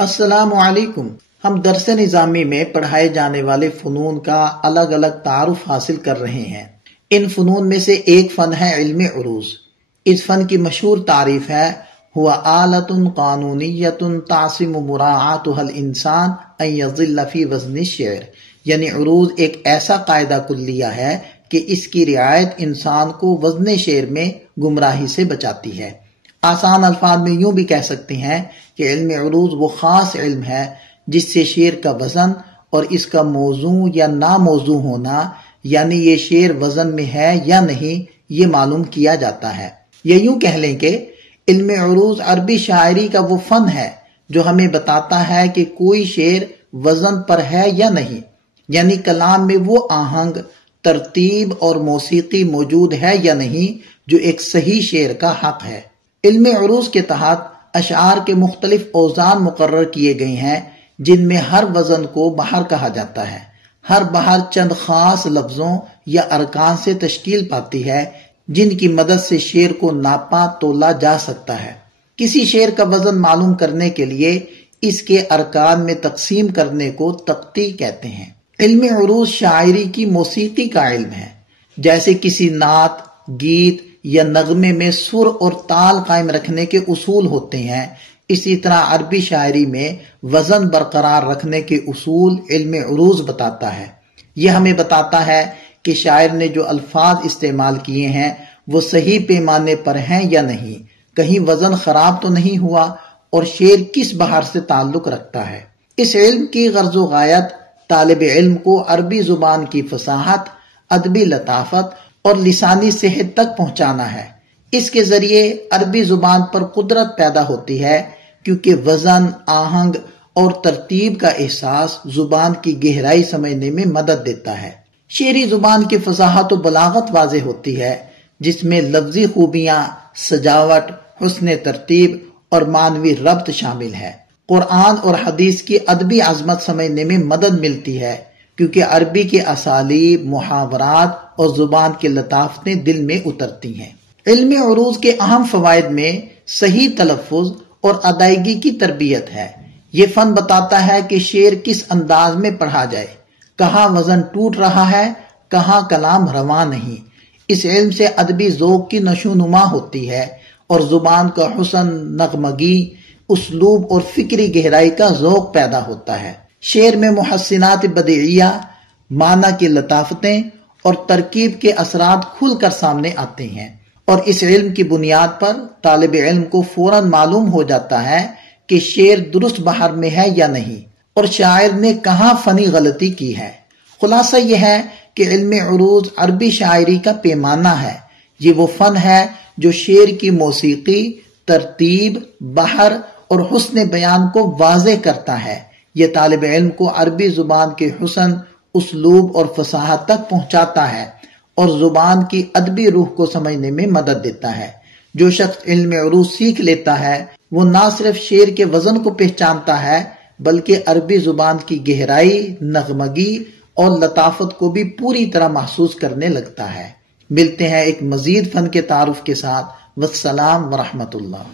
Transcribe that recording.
السلام علیکم۔ ہم درس نظامی میں پڑھائے جانے والے فنون کا الگ الگ تعارف حاصل کر رہے ہیں۔ ان فنون میں سے ایک فن ہے علم عروض۔ اس فن کی مشہور تعریف ہے ہوا آلۃ قانونیۃ تعصم مراعاتها الانسان ان یظل فی وزن الشعر، یعنی عروض ایک ایسا قاعدہ کلیہ ہے کہ اس کی رعایت انسان کو وزن شعر میں گمراہی سے بچاتی ہے۔ آسان الفاظ میں یوں بھی کہہ سکتے ہیں کہ علم عروض وہ خاص علم ہے جس سے شعر کا وزن اور اس کا موضوع یا ناموضوع ہونا، یعنی یہ شعر وزن میں ہے یا نہیں، یہ معلوم کیا جاتا ہے۔ یا یوں کہہ لیں کہ علم عروض عربی شاعری کا وہ فن ہے جو ہمیں بتاتا ہے کہ کوئی شعر وزن پر ہے یا نہیں، یعنی کلام میں وہ آہنگ، ترتیب اور موسیقی موجود ہے یا نہیں جو ایک صحیح شعر کا حق ہے۔ علم عروض کے تحت اشعار کے مختلف اوزان مقرر کیے گئے ہیں جن میں ہر وزن کو بحر کہا جاتا ہے۔ ہر بحر چند خاص لفظوں یا ارکان سے تشکیل پاتی ہے جن کی مدد سے شعر کو ناپا تولا جا سکتا ہے۔ کسی شعر کا وزن معلوم کرنے کے لیے اس کے ارکان میں تقسیم کرنے کو تقطیع کہتے ہیں۔ علم عروض شاعری کی موسیقی کا علم ہے۔ جیسے کسی نعت، گیت یا نغمے میں سر اور تال قائم رکھنے کے اصول ہوتے ہیں، اسی طرح عربی شاعری میں وزن برقرار رکھنے کے اصول علم عروض بتاتا ہے۔ یہ ہمیں بتاتا ہے کہ شاعر نے جو الفاظ استعمال کیے ہیں وہ صحیح پیمانے پر ہیں یا نہیں، کہیں وزن خراب تو نہیں ہوا، اور شعر کس بحر سے تعلق رکھتا ہے۔ اس علم کی غرض و غایت طالب علم کو عربی زبان کی فصاحت، ادبی لطافت اور لسانی صحت تک پہنچانا ہے۔ اس کے ذریعے عربی زبان پر قدرت پیدا ہوتی ہے، کیونکہ وزن، آہنگ اور ترتیب کا احساس زبان کی گہرائی سمجھنے میں مدد دیتا ہے۔ شعری زبان کی فصاحت و بلاغت واضح ہوتی ہے جس میں لفظی خوبیاں، سجاوٹ، حسن ترتیب اور معنوی ربط شامل ہے۔ قرآن اور حدیث کی ادبی عظمت سمجھنے میں مدد ملتی ہے کیونکہ عربی کے اسالیب، محاورات اور زبان کے لطافتیں دل میں اترتی ہیں۔ علم عروض کے اہم فوائد میں صحیح تلفظ اور ادائیگی کی تربیت ہے۔ یہ فن بتاتا ہے کہ شعر کس انداز میں پڑھا جائے، کہاں وزن ٹوٹ رہا ہے، کہاں کلام رواں نہیں۔ اس علم سے ادبی ذوق کی نشو نما ہوتی ہے اور زبان کا حسن، نغمگی، اسلوب اور فکری گہرائی کا ذوق پیدا ہوتا ہے۔ شعر میں محسنات بدیعیہ، معنی کی لطافتیں اور ترکیب کے اثرات کھل کر سامنے آتے ہیں، اور اس علم کی بنیاد پر طالب علم کو فوراً معلوم ہو جاتا ہے کہ شعر درست بحر میں ہے یا نہیں، اور شاعر نے کہاں فنی غلطی کی ہے۔ خلاصہ یہ ہے کہ علم عروض عربی شاعری کا پیمانہ ہے۔ یہ وہ فن ہے جو شعر کی موسیقی، ترتیب، بحر اور حسن بیان کو واضح کرتا ہے۔ یہ طالب علم کو عربی زبان کے حسن، اسلوب اور فصاحت تک پہنچاتا ہے اور زبان کی ادبی روح کو سمجھنے میں مدد دیتا ہے۔ جو شخص علم عروض سیکھ لیتا ہے وہ نہ صرف شعر کے وزن کو پہچانتا ہے بلکہ عربی زبان کی گہرائی، نغمگی اور لطافت کو بھی پوری طرح محسوس کرنے لگتا ہے۔ ملتے ہیں ایک مزید فن کے تعارف کے ساتھ۔ والسلام ورحمۃ اللہ۔